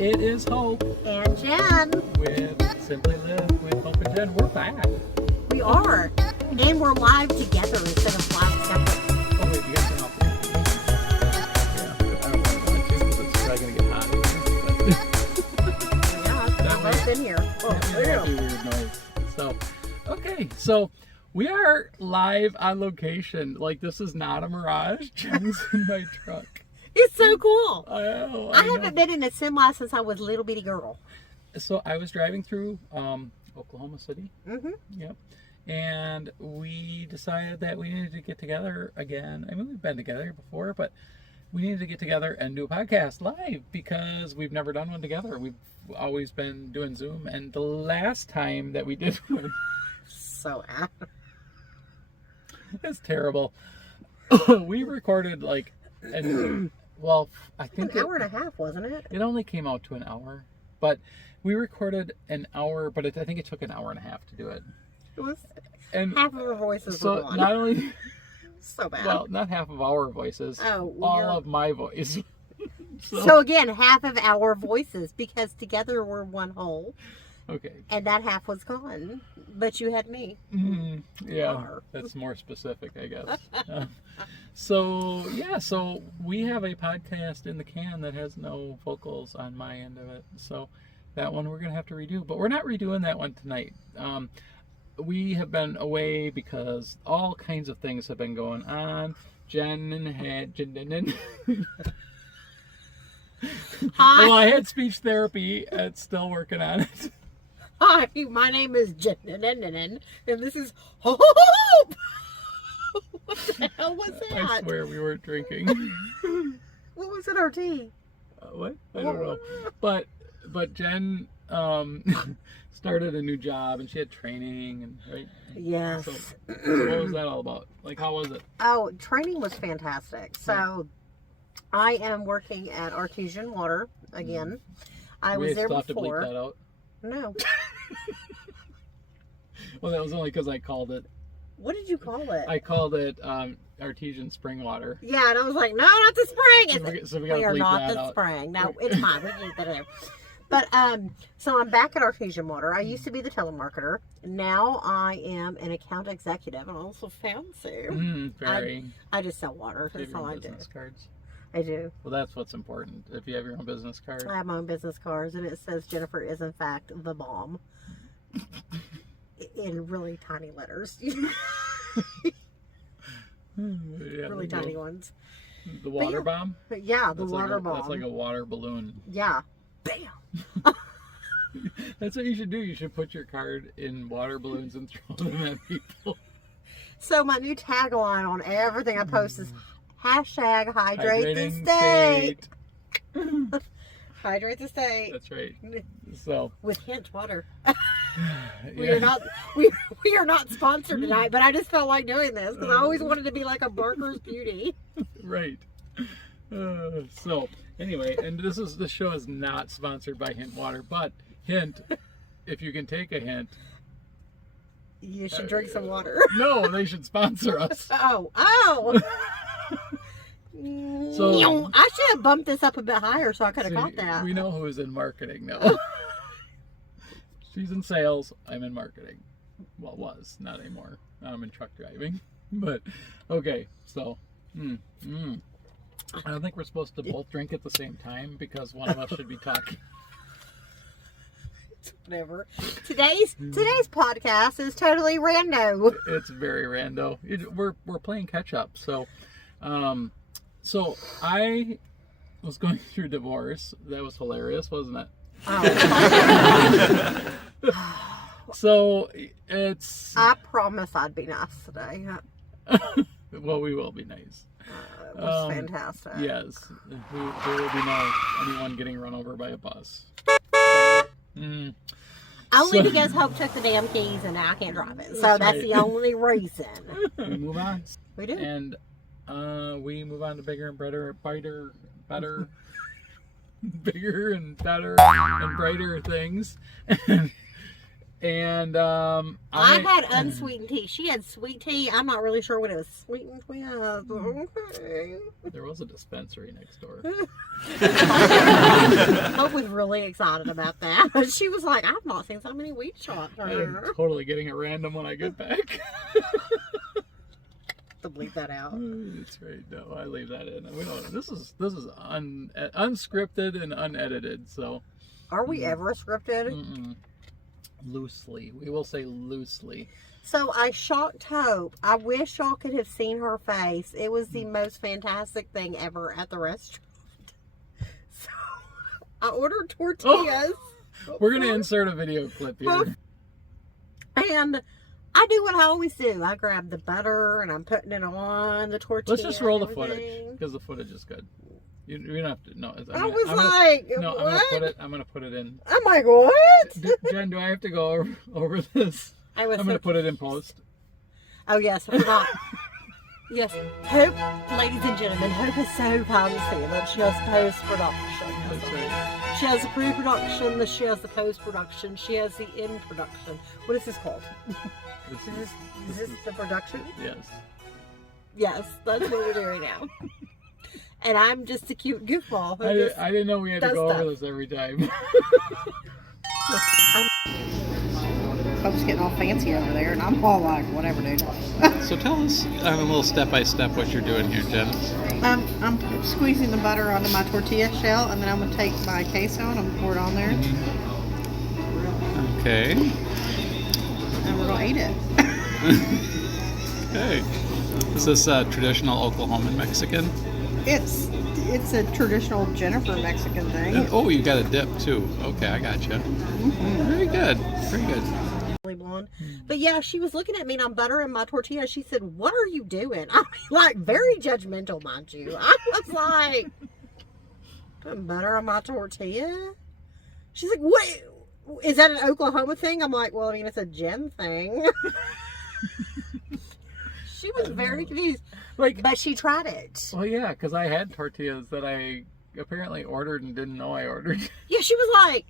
It is Hope and Jenn with Simply Live with Hope and Jenn. We're back. We are. And we're live together instead of live separate. Oh, wait, you guys turn off the air conditioning. Yeah, I don't know about you because it's probably going to get hot in here. Yeah, I'm both in here. Oh, That'd be weird noise. So, okay, so we are live on location. Like, this is not a mirage. Jenn's in my truck. It's so cool. I know. I haven't been in a semi since I was a little bitty girl. So I was driving through Oklahoma City. Mm-hmm. Yep. And we decided that we needed to get together again. I mean, we've been together before, but we needed to get together and do a podcast live because we've never done one together. We've always been doing Zoom. And the last time that we did one... So it's terrible. We recorded like... Well, I think an hour and a half, wasn't it? It only came out to an hour, but we recorded an hour. But I think it took an hour and a half to do it. It was, and half of our voices so were gone. Not only so bad. Well, not half of our voices. Oh, all of my voice. So again, half of our voices because together we're one whole. Okay. And that half was gone, but you had me. Yeah, that's more specific, I guess. So we have a podcast in the can that has no vocals on my end of it. So that one we're going to have to redo. But we're not redoing that one tonight. We have been away because all kinds of things have been going on. Hi. Well, I had speech therapy. It's still working on it. Hi, my name is Jenn, and this is Hope. What the hell was that? I swear we weren't drinking. What was in our tea? What? I don't know. But Jenn started a new job and she had training and right. Yes. So what was that all about? Like, how was it? Oh, training was fantastic. So I am working at Artesian Water again. I was there before. To bleep that out? No. Well, that was only because I called it. What did you call it? I called it artesian spring water. Yeah, and I was like, no, not the spring. So we got to bleep not that the out. spring. No, it's fine. We keep it in. But so I'm back at Artesian Water. I used to be the telemarketer. Now I am an account executive and also fancy. Very. I just sell water. That's all I do. Business cards. I do. Well, that's what's important. If you have your own business card. I have my own business cards, and it says Jennfor is in fact the bomb. In really tiny letters. Really tiny ones. The water bomb? Yeah, the water bomb. That's like a water balloon. Yeah. Bam! That's what you should do. You should put your card in water balloons and throw them at people. So my new tagline on everything I post is hashtag hydrate the state. Hydrate the state. That's right. So with hint water. Yeah. We are not sponsored tonight, but I just felt like doing this because I always wanted to be like a Barker's Beauty. Right. So anyway, and this show is not sponsored by Hint Water, but hint, if you can take a hint, you should drink some water. No, they should sponsor us. Oh. So I should have bumped this up a bit higher so I could have caught that. We know who's in marketing now. She's in sales. I'm in marketing. Well, was not anymore. Now I'm in truck driving. But okay, so I don't think we're supposed to both drink at the same time because one of us should be talking. Whatever. Today's podcast is totally rando. It's very rando. We're playing catch up. So I was going through divorce. That was hilarious, wasn't it? Oh. So it's. I promise I'd be nice today. Well, we will be nice. It was fantastic. Yes. There will be no anyone getting run over by a bus. Only because Hope took the damn keys and now I can't drive it. So that's the only reason. We move on. We do. And we move on to bigger and better, bigger and better and brighter things. And I had unsweetened tea. She had sweet tea. I'm not really sure what it was sweetened with. Okay. There was a dispensary next door. Hope was really excited about that. She was like, I've not seen so many weed shots. I'm totally getting it random when I get back. To bleep that out. That's right. No, I leave that in. We don't. This is unscripted and unedited. So. Are we ever scripted? Mm-mm. Loosely. We will say loosely. So I shocked Hope. I wish y'all could have seen her face. It was the most fantastic thing ever at the restaurant. So I ordered tortillas. Oh, we're going to insert a video clip here. And I do what I always do. I grab the butter and I'm putting it on the tortilla. Let's just roll the footage because the footage is good. You don't have to. No, I was like, no, what? I'm gonna put it in. I'm like, what? Jen, do I have to go over this? I'm gonna put it in post. Oh yes, I forgot. Yes, Hope, ladies and gentlemen, Hope is so fancy that she has post-production. That's right. She has the pre-production, she has the post-production, she has the in-production. What is this called? Is this the production? Yes. Yes, that's what we're doing now. And I'm just a cute goofball. I didn't know we had to go over this every time. Hope's getting all fancy over there, and I'm all like, whatever, dude. So tell us a little step-by-step what you're doing here, Jen. I'm squeezing the butter onto my tortilla shell, and then I'm going to take my queso and I'm going to pour it on there. Mm-hmm. Okay. And we're going to eat it. Okay. Is this traditional Oklahoman Mexican? It's a traditional Jennfor Mexican thing. And, oh, you got a dip too. Okay, I gotcha. Mm-hmm. Very good. Very good. Blonde. But yeah, she was looking at me and I'm buttering my tortilla. She said, "What are you doing?" I mean, like, very judgmental, mind you. I was like, putting butter on my tortilla? She's like, "What? Is that an Oklahoma thing?" I'm like, "Well, I mean, it's a Jenn thing." She was very confused. But she tried it. Well, yeah, because I had tortillas that I apparently ordered and didn't know I ordered. Yeah, she was like,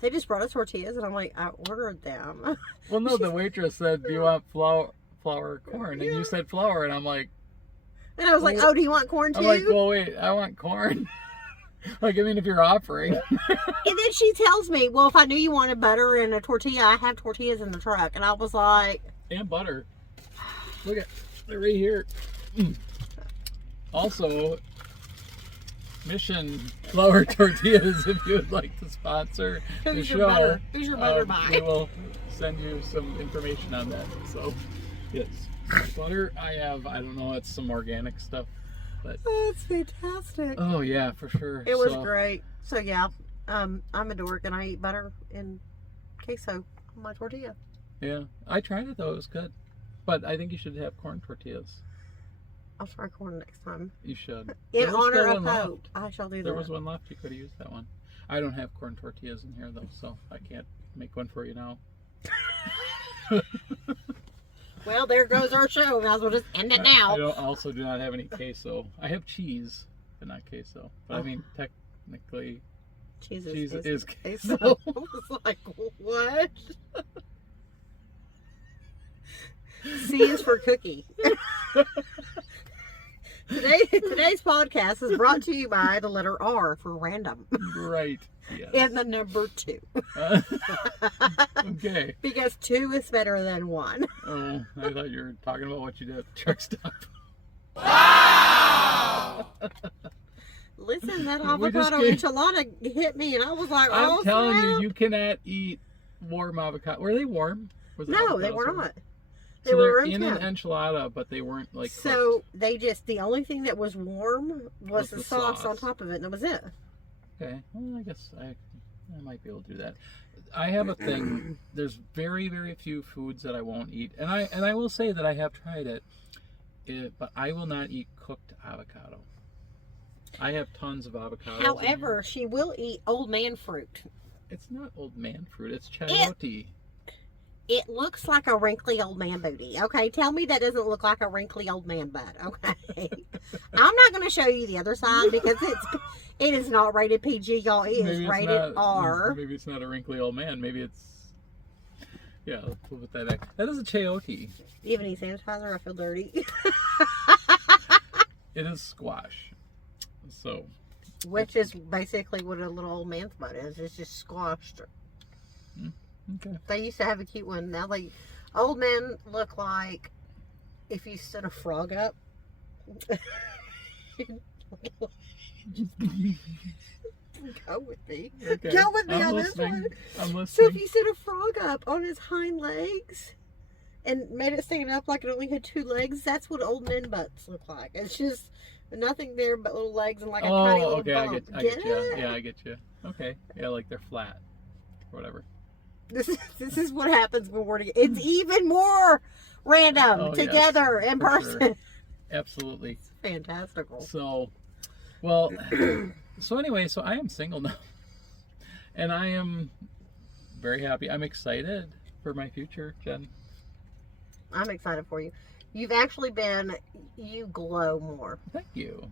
"They just brought us tortillas," and I'm like, "I ordered them." Well, no, the waitress said, "Do you want flour or corn?" And you said flour, and I'm like... And I was like, "Oh, do you want corn too?" I'm like, "Well, wait, I want corn." Like, I mean, if you're offering. And then she tells me, "Well, if I knew you wanted butter and a tortilla, I have tortillas in the truck." And I was like... And butter. Look at... They're right here. Also, Mission Flour Tortillas, if you would like to sponsor the show. Who's your butter buy? We will send you some information on that. So, yes. Butter, I don't know, it's some organic stuff. But oh, it's fantastic. Oh, yeah, for sure. It was great. So, yeah, I'm a dork and I eat butter and queso on my tortilla. Yeah, I tried it though. It was good. But I think you should have corn tortillas. I'll try corn next time. You should. In honor of Hope, I shall do that. There was one left. You could have used that one. I don't have corn tortillas in here though, so I can't make one for you now. Well, there goes our show. Might as well just end it now. I also do not have any queso. I have cheese, but not queso. But I mean, technically, cheese is queso. I was like, what? C is for cookie. Today's podcast is brought to you by the letter R for random. Right. Yes. And the number 2. Okay. Because 2 is better than 1. Oh, I thought you were talking about what you did at the truck stop. Wow! Listen, that avocado enchilada hit me, and I was like, I'm telling you, you cannot eat warm avocado. Were they warm? No, they were not. They were in an enchilada, but they weren't like cooked. So the only thing that was warm was the sauce on top of it, and that was it. Okay, well, I guess I might be able to do that. I have a thing. There's very, very few foods that I won't eat, and I will say that I have tried it, but I will not eat cooked avocado. I have tons of avocados. However, she will eat old man fruit. It's not old man fruit. It's chayote. It looks like a wrinkly old man booty. Okay, tell me that doesn't look like a wrinkly old man butt. Okay, I'm not going to show you the other side because it is not rated PG, y'all. It is rated R. Maybe it's not a wrinkly old man. Maybe it's Yeah, we'll put that back. That is a chayote. Do you have any sanitizer? I feel dirty. It is squash. So. Which is basically what a little old man's butt is. It's just squashed. Okay. They used to have a cute one. Now old men look like if you stood a frog up. Go with me. Okay. Go with me I'm on listening. this one. I'm listening. So if you set a frog up on his hind legs and made it stand up like it only had 2 legs, that's what old men butts look like. It's just nothing there but little legs and like a tiny little okay, bump. I get you. Yeah, I get you. Okay. Yeah, like they're flat or whatever. This is what happens when we're together. It's even more random together in person. Sure. Absolutely. It's fantastical. So, well, so anyway, so I am single now. And I am very happy. I'm excited for my future, Jen. I'm excited for you. You've actually you glow more. Thank you.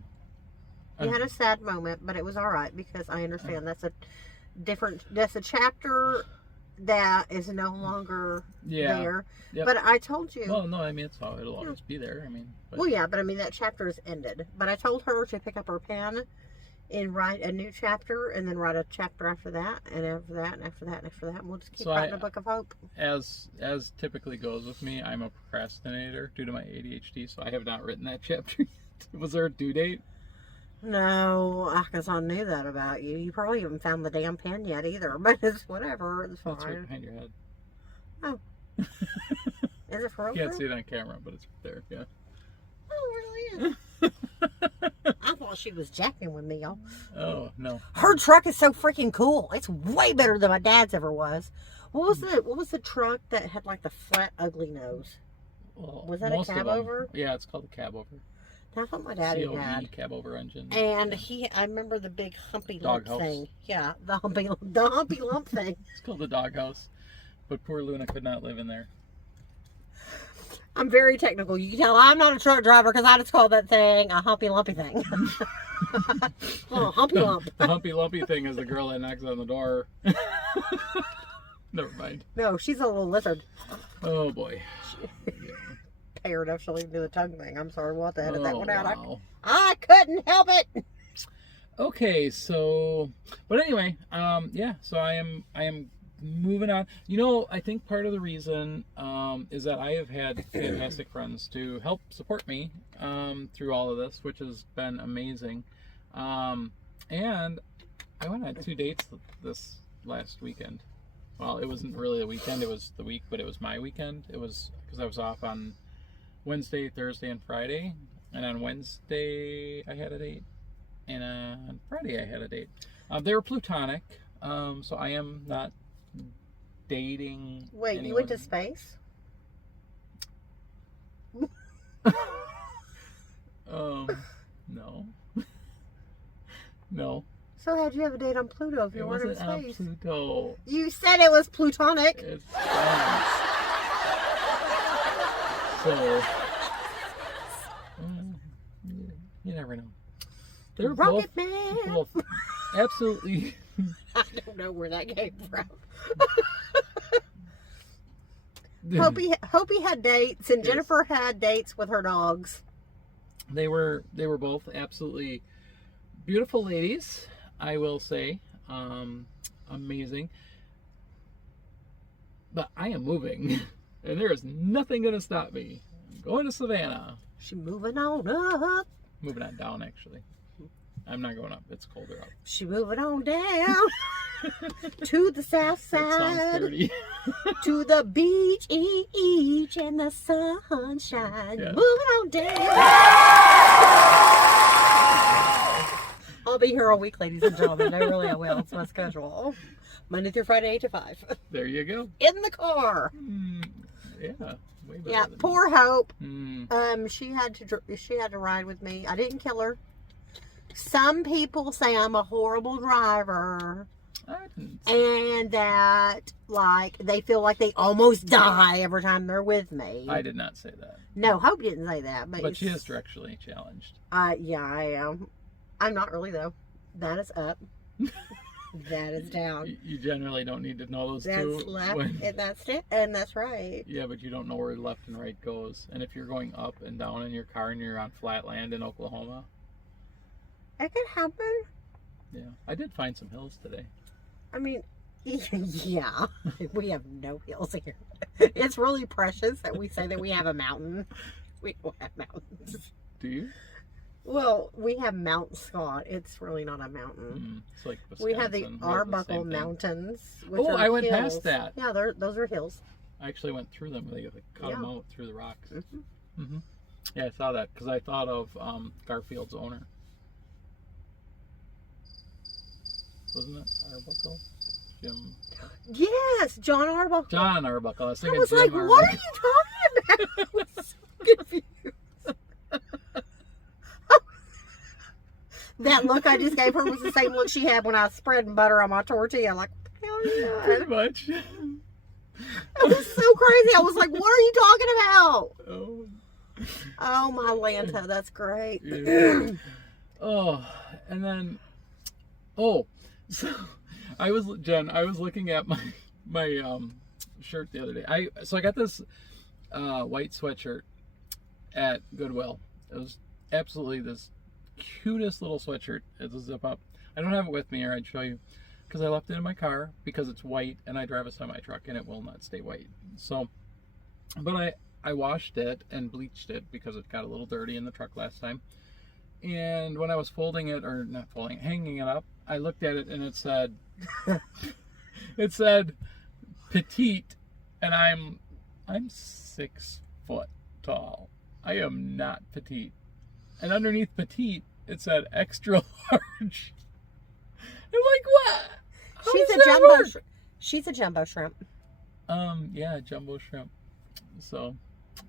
You had a sad moment, but it was all right because I understand that's a chapter that is no longer there. Yep. But I told you. Well, no, I mean, it'll always be there. I mean, but... Well, yeah, but I mean, that chapter is ended. But I told her to pick up her pen and write a new chapter and then write a chapter after that and after that and after that and after that. And we'll just keep writing a book of hope. As typically goes with me, I'm a procrastinator due to my ADHD, so I have not written that chapter yet. Was there a due date? No, because I knew that about you. You probably haven't found the damn pen yet either, but it's whatever. It's fine. It's right behind your head. Oh. Is it for real? You can't see it on camera, but it's right there, yeah. Oh, it really is. I thought she was jacking with me, y'all. Oh, no. Her truck is so freaking cool. It's way better than my dad's ever was. What was the truck that had like the flat, ugly nose? Well, was that a cab over? Yeah, it's called a cab over. That's what my daddy COV, had. cab over engine. And I remember the big humpy lump Doghouse. thing. Yeah, the humpy lump thing. It's called the doghouse. But poor Luna could not live in there. I'm very technical. You can tell I'm not a truck driver because I just call that thing a humpy lumpy thing. Oh, humpy lump. The humpy lumpy thing is the girl that knocks on the door. Never mind. No, she's a little lizard. Oh boy. Pay her enough, she'll even do the tongue thing. I'm sorry, we'll have to edit that one out. Wow. I couldn't help it. Okay, so, but anyway, so I am moving on. You know, I think part of the reason is that I have had fantastic friends to help support me through all of this, which has been amazing. And I went on 2 dates this last weekend. Well, it wasn't really the weekend, it was the week, but it was my weekend. It was because I was off on Wednesday, Thursday, and Friday. And on Wednesday, I had a date. And on Friday, I had a date. They were platonic, so I am not dating. Wait, anyone. you went to space? No. No. So how'd you have a date on Pluto if you It weren't in wasn't on space? Pluto. You said it was plutonic. It's fun. So, you never know. They're Rocket both Man. absolutely. I don't know where that came from. Hopi had dates, and Yes. Jennfor had dates with her dogs. They were both absolutely beautiful ladies, I will say. Amazing. But I am moving, and there is nothing going to stop me. I'm going to Savannah. She moving on up. Moving on down, actually. I'm not going up. It's colder up. She moving on down to the south That sounds side, dirty. to the beach and the sunshine. Yeah. Moving on down. I'll be here all week, ladies and gentlemen. I really will. It's my schedule. Monday through Friday, 8 to 5. There you go. In the car. Yeah. Way better Yeah, than poor Hope. me. She had to ride with me. I didn't kill her. Some people say I'm a horrible driver, I didn't. and that like they feel like they almost die every time they're with me. I did not say that. No, Hope didn't say that, But she is directionally challenged. Yeah, I am. I'm not really though. That is up. That is down. You generally don't need to know those That's two. left, and that's right. Yeah, but you don't know where left and right goes. And if you're going up and down in your car and you're on flat land in Oklahoma. It could happen. Yeah, I did find some hills today. I mean, yeah, we have no hills here. It's really precious that we say that we have a mountain. We don't have mountains. Do you? Well, we have Mount Scott. It's really not a mountain. It's like We have the Wisconsin. Arbuckle Mountains. Which Oh, are I went hills. past that. Yeah, those are hills. I actually went through them. They cut them Yeah. out through the rocks. Mm-hmm. Yeah, I saw that because I thought of Garfield's owner. Wasn't it Arbuckle? Jim. Yes, John Arbuckle. John Arbuckle. I was I thinking was Jim like, Arbuckle. what are you talking about? I was so confused. That look I just gave her was the same look she had when I was spreading butter on my tortilla. Like, what the hell are you doing? Pretty much. It was so crazy. I was like, what are you talking about? Oh. Oh, my Lanta. That's great. Yeah. Oh, and then, so I was looking at my shirt the other day. I got this white sweatshirt at Goodwill. It was absolutely this cutest little sweatshirt. It's a zip up. I don't have it with me, or I'd show you, because I left it in my car because it's white and I drive a semi truck and it will not stay white. So, but I washed it and bleached it because it got a little dirty in the truck last time. And when I was hanging it up, I looked at it and it said, petite, and I'm 6 foot tall. I am not petite. And underneath petite, it said extra large. I'm like, what? How She's does a that jumbo. work? She's a jumbo shrimp. Yeah, jumbo shrimp. So,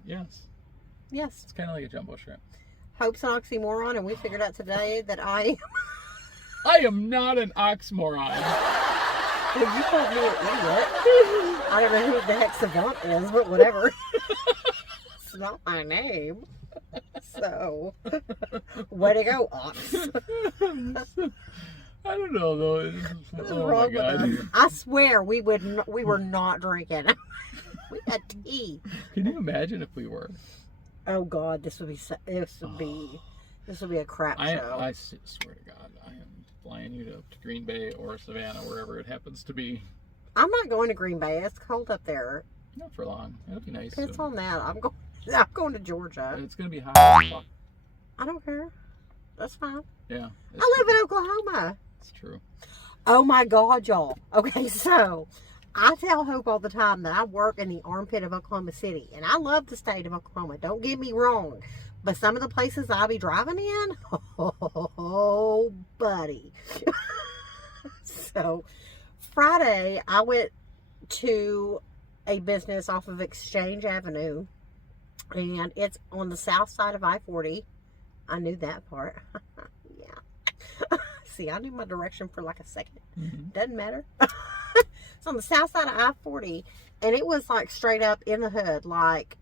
yes, Yes. it's kind of like a jumbo shrimp. Hope's an oxymoron, and we figured out today that I am not an oxymoron. Well, you called me an idiot. I don't know who the heck Savant is, but whatever. It's not my name. So, way to go, Ox. I don't know though. What's Oh wrong my with god! us? I swear we were not drinking. We had tea. Can you imagine if we were? Oh God, this would be a crap show. I swear to God, I am flying you to Green Bay or Savannah, wherever it happens to be. I'm not going to Green Bay. It's cold up there. Not for long. It'll be nice. It's soon. on that. I'm going to Georgia. It's gonna be hot. as fuck. I don't care. That's fine. Yeah. I live in Oklahoma. It's true. Oh my God, y'all. Okay, so I tell Hope all the time that I work in the armpit of Oklahoma City, and I love the state of Oklahoma. Don't get me wrong, but some of the places I'll be driving in, oh, buddy. So Friday, I went to a business off of Exchange Avenue, and it's on the south side of I-40. I knew that part. Yeah. See, I knew my direction for like a second. Mm-hmm. Doesn't matter. It's on the south side of I-40, and it was like straight up in the hood. Like,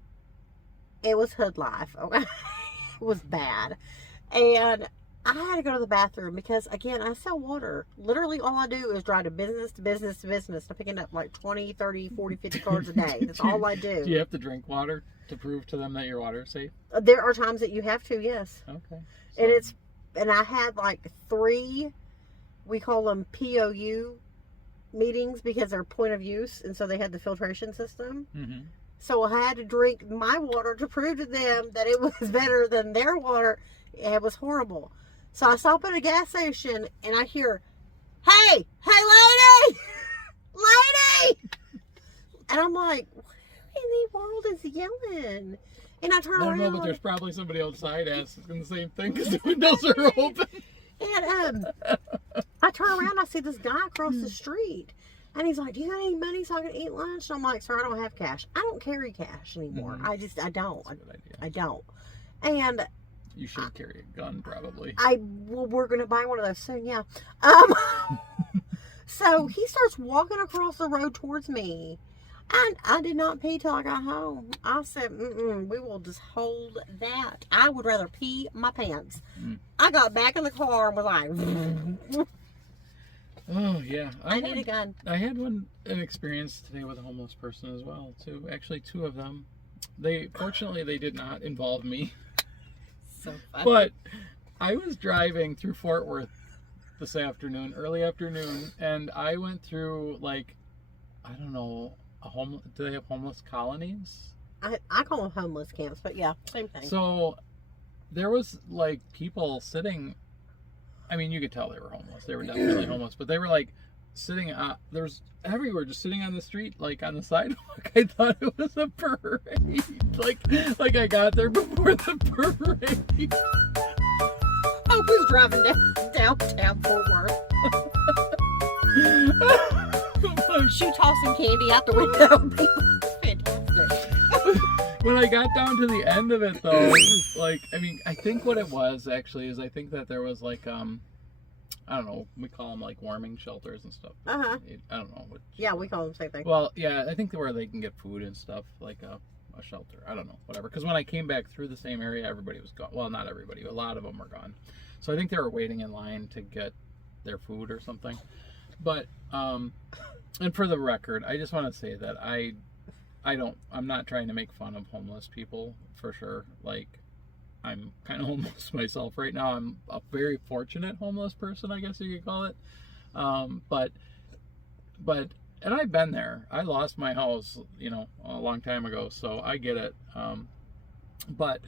it was hood life. Okay. It was bad. And I had to go to the bathroom because, again, I sell water. Literally all I do is drive to business to business to business. I'm picking up like 20, 30, 40, 50 cars a day. That's all I do. Do you have to drink water to prove to them that your water is safe? There are times that you have to, yes. Okay. And I had like 3, we call them POU meetings because they're point of use, and so they had the filtration system. Mm-hmm. So I had to drink my water to prove to them that it was better than their water. It was horrible. So I stop at a gas station and I hear, hey lady, lady. And I'm like, what in the world is yelling? And I turn I don't around. know, but there's probably somebody outside asking the same thing because the windows are open. And I turn around, I see this guy across the street, and he's like, "Do you got any money so I can eat lunch?" And I'm like, "Sir, I don't have cash. I don't carry cash anymore. Mm-hmm. I don't. That's a good idea. I don't." And You should carry a gun, probably. we're gonna buy one of those soon, yeah. So he starts walking across the road towards me. And I did not pee till I got home. I said, we will just hold that. I would rather pee my pants. I got back in the car and was like, Oh yeah, I need a gun. I had an experience today with a homeless person as well too. Actually, two of them. Fortunately they did not involve me. So funny. But I was driving through Fort Worth this afternoon, early afternoon, and I went through like, I don't know, do they have homeless colonies? I call them homeless camps, but yeah, same thing. So there was like people sitting, I mean, you could tell they were homeless. They were definitely homeless, but they were like sitting there's everywhere, just sitting on the street, like on the sidewalk. I thought it was a parade. Like I got there before the parade. I was driving downtown Fort Worth. Shoe tossing candy out the window. Fantastic. When I got down to the end of it, though, like, I mean, I think what it was actually is I think that there was like, I don't know, we call them like warming shelters and stuff. Uh-huh. I don't know. Yeah, we call them the same thing. Well, yeah, I think where they can get food and stuff, like a shelter. I don't know, whatever. Because when I came back through the same area, everybody was gone. Well, not everybody, a lot of them were gone. So I think they were waiting in line to get their food or something. But, and for the record, I just want to say that I'm not trying to make fun of homeless people, for sure. Like, I'm kind of homeless myself right now. I'm a very fortunate homeless person, I guess you could call it. But and I've been there. I lost my house, you know, a long time ago, so I get it. But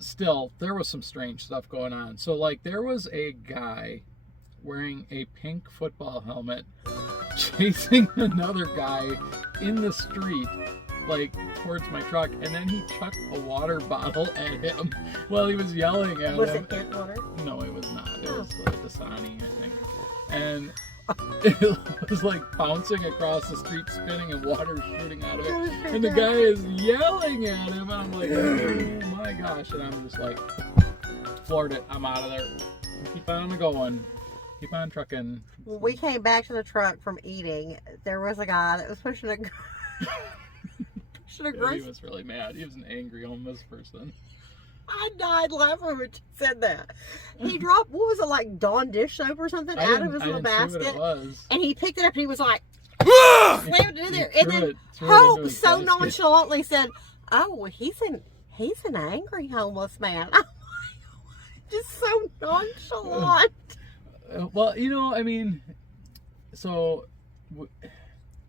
still, there was some strange stuff going on. So, like, there was a guy wearing a pink football helmet chasing another guy in the street, like, towards my truck, and then he chucked a water bottle at him while he was yelling at him. Was it Kent water? No, it was not. It was Dasani, I think. And it was like bouncing across the street, spinning, and water shooting out of it. And the guy is yelling at him, and I'm like, oh my gosh. And I'm just like, floored it. I'm out of there. Keep on going. Keep on trucking. When we came back to the truck from eating, there was a guy that was pushing a Yeah, he was really mad. He was an angry homeless person. I died laughing when you said that. He dropped, what was it, like Dawn dish soap or something out of his little basket? See what it was. And he picked it up and he was like, slammed it in there. And then Hope so nonchalantly said, oh, he's an angry homeless man. I'm like, just so nonchalant. Well, you know, I mean, so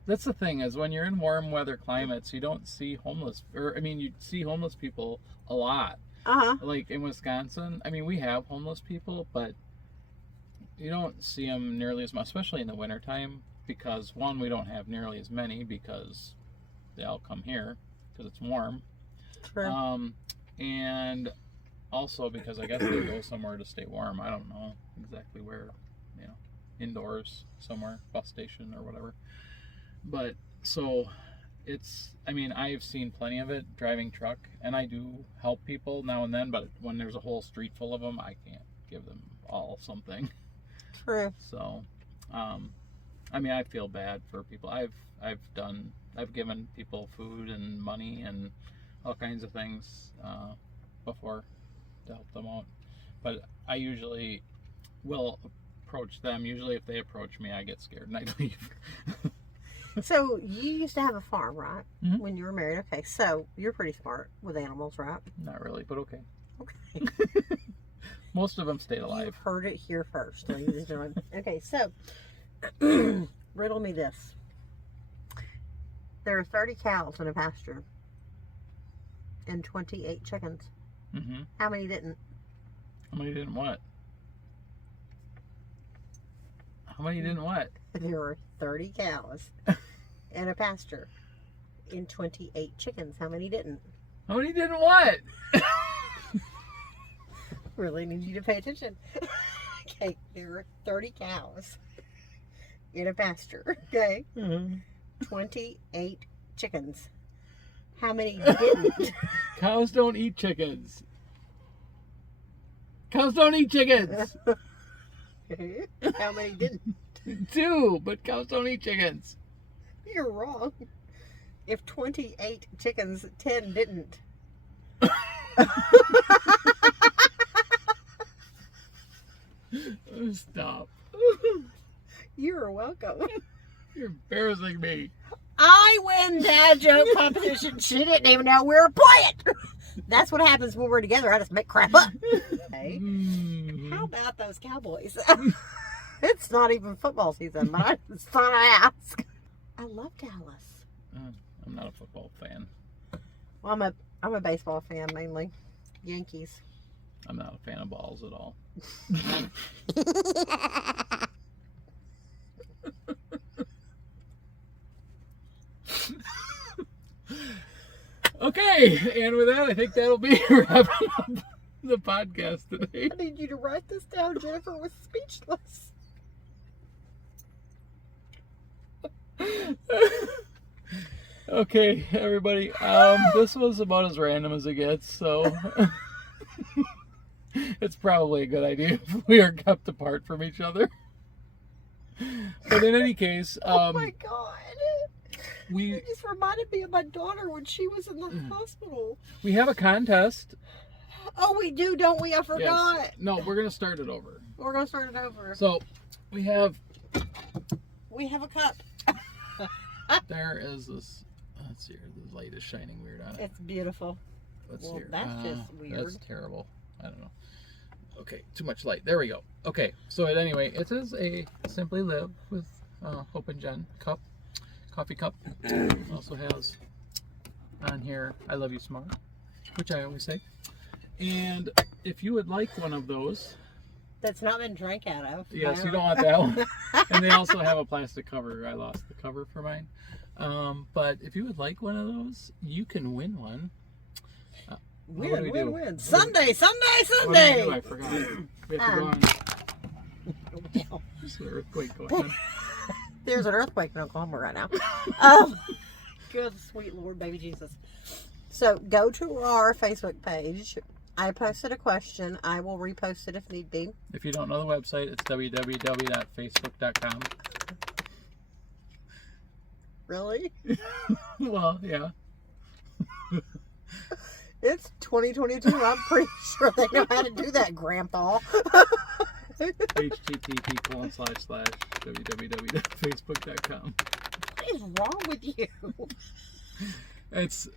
that's the thing, is when you're in warm weather climates, you don't see you see homeless people a lot. Uh-huh. Like in Wisconsin, I mean, we have homeless people, but you don't see them nearly as much, especially in the wintertime, because one, we don't have nearly as many because they all come here because it's warm. True. And also because I guess they go somewhere to stay warm. I don't know exactly where, you know, indoors somewhere, bus station or whatever. But so I mean, I've seen plenty of it driving truck, and I do help people now and then, but when there's a whole street full of them, I can't give them all something. True. So, I mean, I feel bad for people. I've given people food and money and all kinds of things before to help them out. But I usually will approach them. Usually if they approach me, I get scared and I leave. So you used to have a farm, right? Mm-hmm. When you were married. Okay, so you're pretty smart with animals, right? Not really, but okay. Okay. Most of them stayed alive. You've heard it here first, ladies and gentlemen. Okay, so riddle me this. There are 30 cows in a pasture and 28 chickens. Mm-hmm. How many didn't? How many didn't what? How many didn't what? There were 30 cows in a pasture and 28 chickens. How many didn't? How many didn't what? Really need you to pay attention. Okay, there were 30 cows in a pasture. Okay. Mm-hmm. 28 chickens. How many didn't? Cows don't eat chickens. Cows don't eat chickens. How many didn't? 2, but cows don't eat chickens. You're wrong. If 28 chickens, 10 didn't. Stop. You're embarrassing me. I win dad joke competition. She didn't even know we were playing. That's what happens when we're together. I just make crap up. Okay. How about those Cowboys? It's not even football season, but I just thought I'd ask. I love Dallas. I'm not a football fan. Well, I'm a baseball fan mainly. Yankees. I'm not a fan of balls at all. Okay, and with that, I think that'll be wrapping up the podcast today. I need you to write this down. Jennfor was speechless. Okay, everybody. This was about as random as it gets, so it's probably a good idea if we are kept apart from each other. But in any case, oh my God. You just reminded me of my daughter when she was in the hospital. We have a contest. Oh, we do, don't we? I forgot. Yes. No, we're going to start it over. We're going to start it over. So, we have a cup. There is this. Let's see here. The light is shining weird on it. It's beautiful. Let's see here. That's just weird. That's terrible. I don't know. Okay, too much light. There we go. Okay, so anyway, it is a Simply Live with Hope and Jenn cup. Coffee cup. It also has on here, I love you smart, which I always say. And if you would like one of those. That's not been drank out of. Yes, you don't want that one. And they also have a plastic cover. I lost the cover for mine. But if you would like one of those, you can win one. Win. Sunday. What do we do? I forgot. We have to go on. There's an earthquake going on. There's an earthquake in Oklahoma right now. Good sweet Lord, baby Jesus. So go to our Facebook page. I posted a question. I will repost it if need be. If you don't know the website, it's www.facebook.com. Really? Well, yeah. It's 2022. I'm pretty sure they know how to do that, Grandpa. http://www.facebook.com. What is wrong with you? It's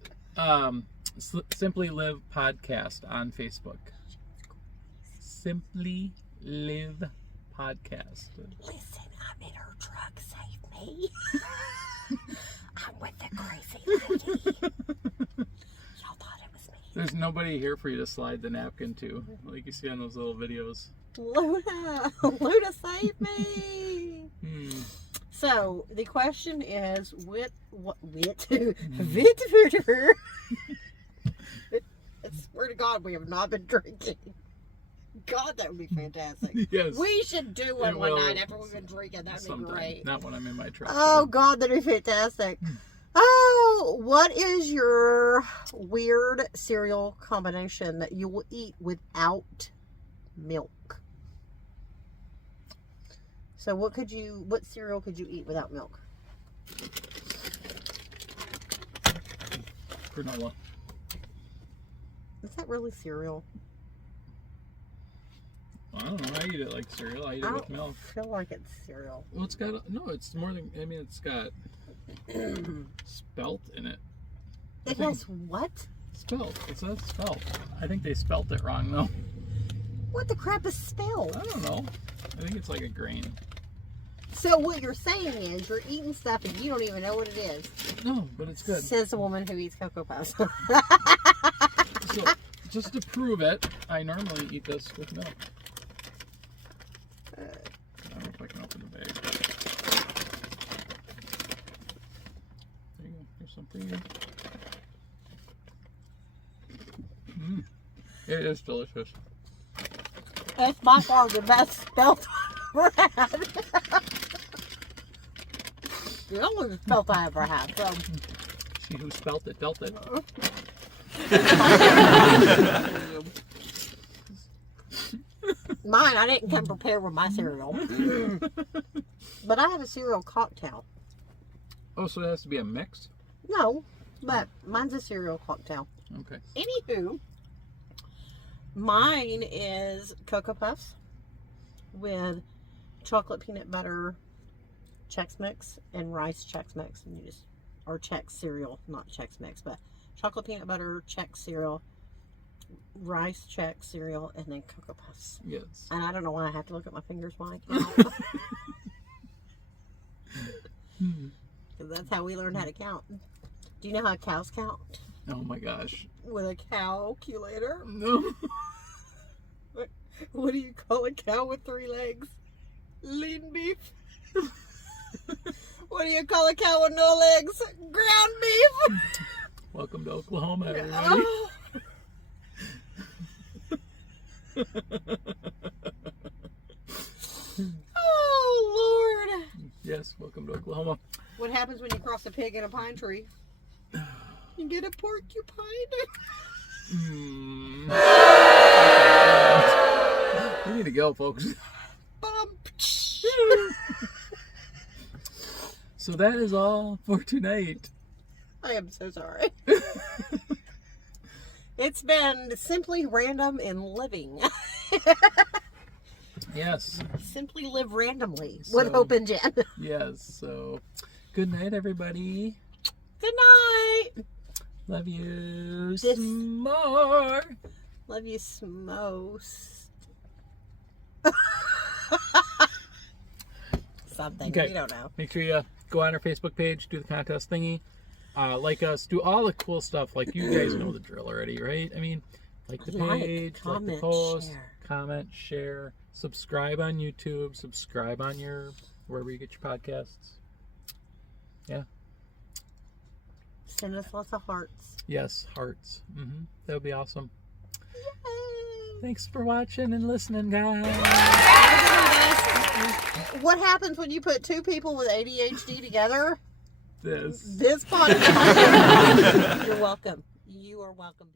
Simply Live Podcast on Facebook. Simply Live Podcast. Listen, I'm in her truck. Save me. I'm with the crazy lady. Y'all thought it was me. There's nobody here for you to slide the napkin to, like you see on those little videos. Luna, save me. So the question is, I swear to God, we have not been drinking. God, that would be fantastic. Yes. We should do one night after we've been drinking. That'd be great. Not when I'm in my truck. Oh, God, that'd be fantastic. Oh, what is your weird cereal combination that you will eat without milk? So what cereal could you eat without milk? Granola. Is that really cereal? I don't know. I eat it like cereal. I eat it with milk. I feel like it's cereal. Well, it's got it's more than. I mean, it's got spelt in it. It has what? Spelt. It says spelt. I think they spelt it wrong though. What the crap is spelt? I don't know. I think it's like a grain. So what you're saying is you're eating stuff and you don't even know what it is. No, but it's good. Says the woman who eats Cocoa Puffs. So, just to prove it, I normally eat this with milk. I don't know if I can open the bag. There you go. Here's some for you. It is delicious. It's by far the best spelt I've ever had. The only spelt I ever had. So. See who spelt it, dealt it. Mine, I didn't come prepared with my cereal. But I have a cereal cocktail. Oh, so it has to be a mix? No, but mine's a cereal cocktail. Okay. Anywho, mine is Cocoa Puffs with chocolate peanut butter Chex Mix and rice Chex Mix, and you just, or Chex cereal, not Chex Mix, but chocolate peanut butter Chex cereal, rice Chex cereal, and then Cocoa Puffs. Yes. And I don't know why I have to look at my fingers while I count. Because that's how we learned how to count. Do you know how cows count? Oh my gosh. With a calculator. No. What do you call a cow with 3 legs? Lean beef. What do you call a cow with no legs? Ground beef. Welcome to Oklahoma, everybody. Oh. Oh, Lord. Yes, welcome to Oklahoma. What happens when you cross a pig in a pine tree? You get a porcupine. We need to go, folks. Bump. So that is all for tonight. I am so sorry. It's been simply random in living. Yes. Simply live randomly with Hope and Jen. Yes. So good night, everybody. Good night. Love you This- more. Love you most. Something. Okay. We don't know. Make sure you go on our Facebook page, do the contest thingy, like us, do all the cool stuff. Like you guys know the drill already, right? I mean, like the page, like the comment, post, share. comment, share, subscribe on YouTube, subscribe on your wherever you get your podcasts. Yeah. Send us lots of hearts. Yes, hearts. That would be awesome. Yay. Thanks for watching and listening, guys. What happens when you put 2 people with ADHD together? This. This podcast. You're welcome. You are welcome.